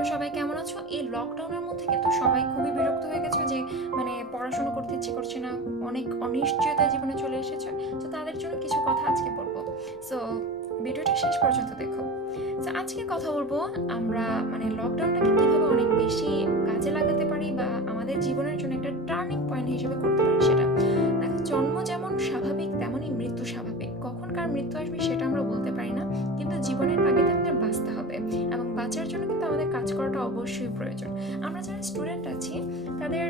তোমরা সবাই কেমন আছো? এই লকডাউনের মধ্যে কিন্তু সবাই খুবই বিরক্ত হয়ে গেছো যে পড়াশোনা করতে ইচ্ছে করছে না, অনেক অনিশ্চয়তা জীবনে চলে এসেছে। তো তাদের জন্য কিছু কথা আজকে বলবো। সো ভিডিওটা শেষ পর্যন্ত দেখো। তো আজকে কথা বলবো আমরা লকডাউনটাকে কিভাবে অনেক বেশি কাজে লাগাতে পারি বা আমাদের জীবনের জন্য একটা টার্নিং পয়েন্ট হিসেবে করতে পারি সেটা। দেখো, জন্ম যেমন স্বাভাবিক তেমনই মৃত্যু স্বাভাবিক। কখন কার মৃত্যু আসবে সেটা আমরা বলতে পারি না, কিন্তু জীবনের তাগিদে আমাদের বাঁচতে হবে এবং বাঁচার জন্য কিন্তু আমাদের কাজ করাটা অবশ্যই প্রয়োজন। আমরা যারা স্টুডেন্ট আছি তাদের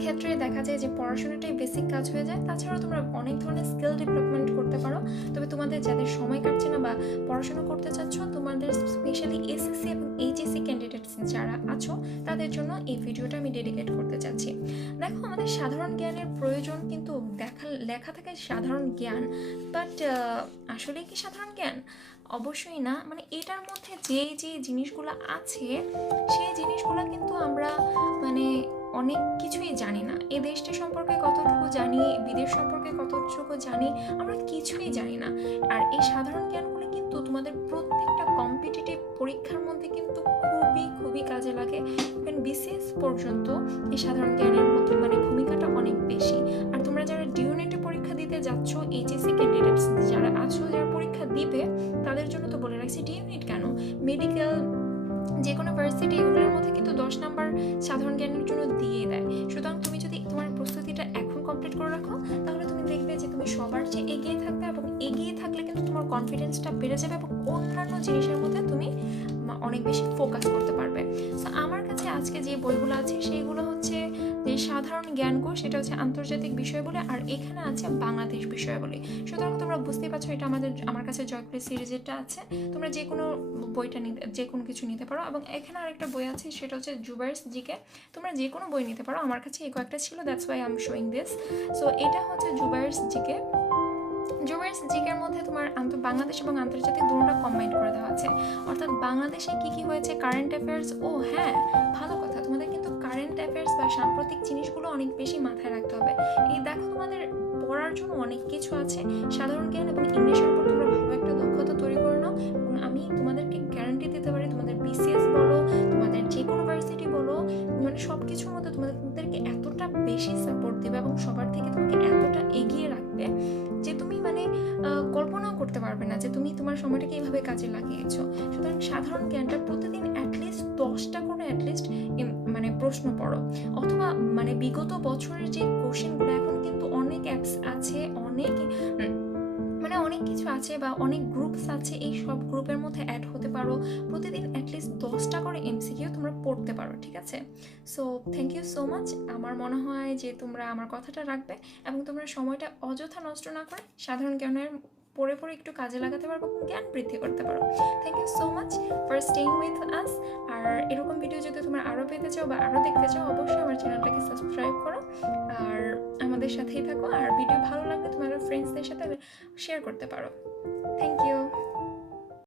ক্ষেত্রে দেখা যায় যে পড়াশোনাটাই বেসিক কাজ হয়ে যায়। তাছাড়াও তোমরা অনেক ধরনের স্কিল ডেভেলপমেন্ট করতে পারো। তবে তোমাদের যাদের সময় কাটছে না বা পড়াশোনা করতে চাচ্ছ, তোমাদের স্পেশালি এসএসসি এবং এইচএসসি ক্যান্ডিডেটস যারা আছো তাদের জন্য এই ভিডিওটা আমি ডেডিকেট করতে চাচ্ছি। দেখো, আমাদের সাধারণ জ্ঞানের প্রয়োজন, কিন্তু লেখা থাকে সাধারণ জ্ঞান, বাট আসলে কি সাধারণ জ্ঞান? অবশ্যই না। এটার মধ্যে যে জিনিসগুলো আছে সেই জিনিসগুলো কিন্তু আমরা অনেক কিছুই জানি না। এই দেশটি সম্পর্কে কতটুকু জানি, বিদেশ সম্পর্কে কতটুকু জানি, আমরা কিছুই জানি না। আর এই সাধারণ জ্ঞানগুলো কিন্তু তোমাদের প্রত্যেকটা কম্পিটিটিভ পরীক্ষার মধ্যে কিন্তু খুবই খুবই কাজে লাগে। ইভেন বিসিএস পর্যন্ত এই সাধারণ জ্ঞানের মধ্যে ভূমিকাটা অনেক বেশি। আর তোমরা যারা ডিউনেটে পরীক্ষা দিতে যাচ্ছ, এইচএসসি ক্যান্ডিডেটস যারা আছো, যারা পরীক্ষা দিবে, তাদের জন্য তো বলে রাখছি, ডিউনেট কেন, মেডিকেল যে কোনো ভার্সিটি এগুলোর মধ্যে কিন্তু 10 নাম্বার সাধারণ জ্ঞানের জন্য দিয়ে দেয়। সুতরাং তুমি যদি তোমার প্রস্তুতিটা এখন কমপ্লিট করে রাখো, তাহলে তুমি দেখবে যে তুমি সবার চেয়ে এগিয়ে থাকবে, এবং এগিয়ে থাকলে কিন্তু তোমার কনফিডেন্সটা বেড়ে যাবে এবং অন্যান্য জিনিসের মধ্যে তুমি অনেক বেশি ফোকাস করতে পারবে। তো আমার কাছে আজকে যে বইগুলো আছে সেইগুলো হচ্ছে যে সাধারণ জ্ঞানকোষ, সেটা হচ্ছে আন্তর্জাতিক বিষয় বলে, আর এখানে আছে বাংলাদেশ বিষয় বলে। সুতরাং তোমরা বুঝতেই পারছো এটা আমার কাছে জয়পুরি সিরিজেরটা আছে। তোমরা যে কোনো বইটা যে কোনো কিছু নিতে পারো। এবং এখানে আরেকটা বই আছে, সেটা হচ্ছে জুবাইরস জিকে। তোমরা যে কোনো বই নিতে পারো, আমার কাছে এই কয়েকটা ছিল, that's why I am showing this. So এটা হচ্ছে জুবাইরস জিকে। জুবাইরস জিকের মধ্যে তোমার বাংলাদেশ এবং আন্তর্জাতিক দুটোটা কম্বাইন করে দেওয়া আছে। অর্থাৎ বাংলাদেশে কি কি হয়েছে, কারেন্ট অ্যাফেয়ার্স। ও হ্যাঁ, ভালো কথা, তোমাদের কিন্তু কারেন্ট অ্যাফেয়ার্স বা সাম্প্রতিক জিনিসগুলো অনেক বেশি মাথায় রাখতে হবে। এই দেখো, তোমাদের পড়ার জন্য অনেক কিছু আছে। সাধারণ জ্ঞান এবং ইংলিশের উপর তোমরা ভালো একটা দক্ষতা তৈরি করে নাও, এবং আমি তোমাদেরকে গ্যারান্টি দিতে পারি, তোমাদের বিসিএস বলো, তোমাদের যে কোনো ভার্সিটি বলো, সব কিছুর মধ্যে তোমাদেরকে এতটা বেশি সাপোর্ট দেবে এবং সবার থেকে তোমাকে এতটা এগিয়ে রাখবে যে তুমি কল্পনাও করতে পারবে না যে তুমি তোমার সময়টাকে এইভাবে কাজে লাগিয়েছো। সুতরাং সাধারণ জ্ঞানটা প্রতিদিন অ্যাটলিস্ট 10টা করে প্রশ্ন পড়ো, অথবা বিগত বছরের যে কোশ্চেনগুলো, এখন কিন্তু অনেক অ্যাপস আছে, অনেক কিছু আছে বা অনেক গ্রুপস আছে, এই সব গ্রুপের মধ্যে অ্যাড হতে পারো। প্রতিদিন অ্যাটলিস্ট 10টা করে এমসিকিউ তোমরা পড়তে পারো, ঠিক আছে? So thank you so much. আমার মনে হয় যে তোমরা আমার কথাটা রাখবে এবং তোমরা সময়টা অযথা নষ্ট না করে সাধারণ জ্ঞানের পড়ে একটু কাজে লাগাতে পারবো, জ্ঞান বৃদ্ধি করতে পারো। Thank you so much for staying with us. আর এরকম ভিডিও যদি তোমরা আরও পেতে চাও বা আরও দেখতে চাও, অবশ্যই আমার চ্যানেলটাকে সাবস্ক্রাইব করো আর আমাদের সাথেই থাকো। আর ভিডিও ভালো লাগলে তোমার ফ্রেন্ডসদের সাথে শেয়ার করতে পারো। Thank you.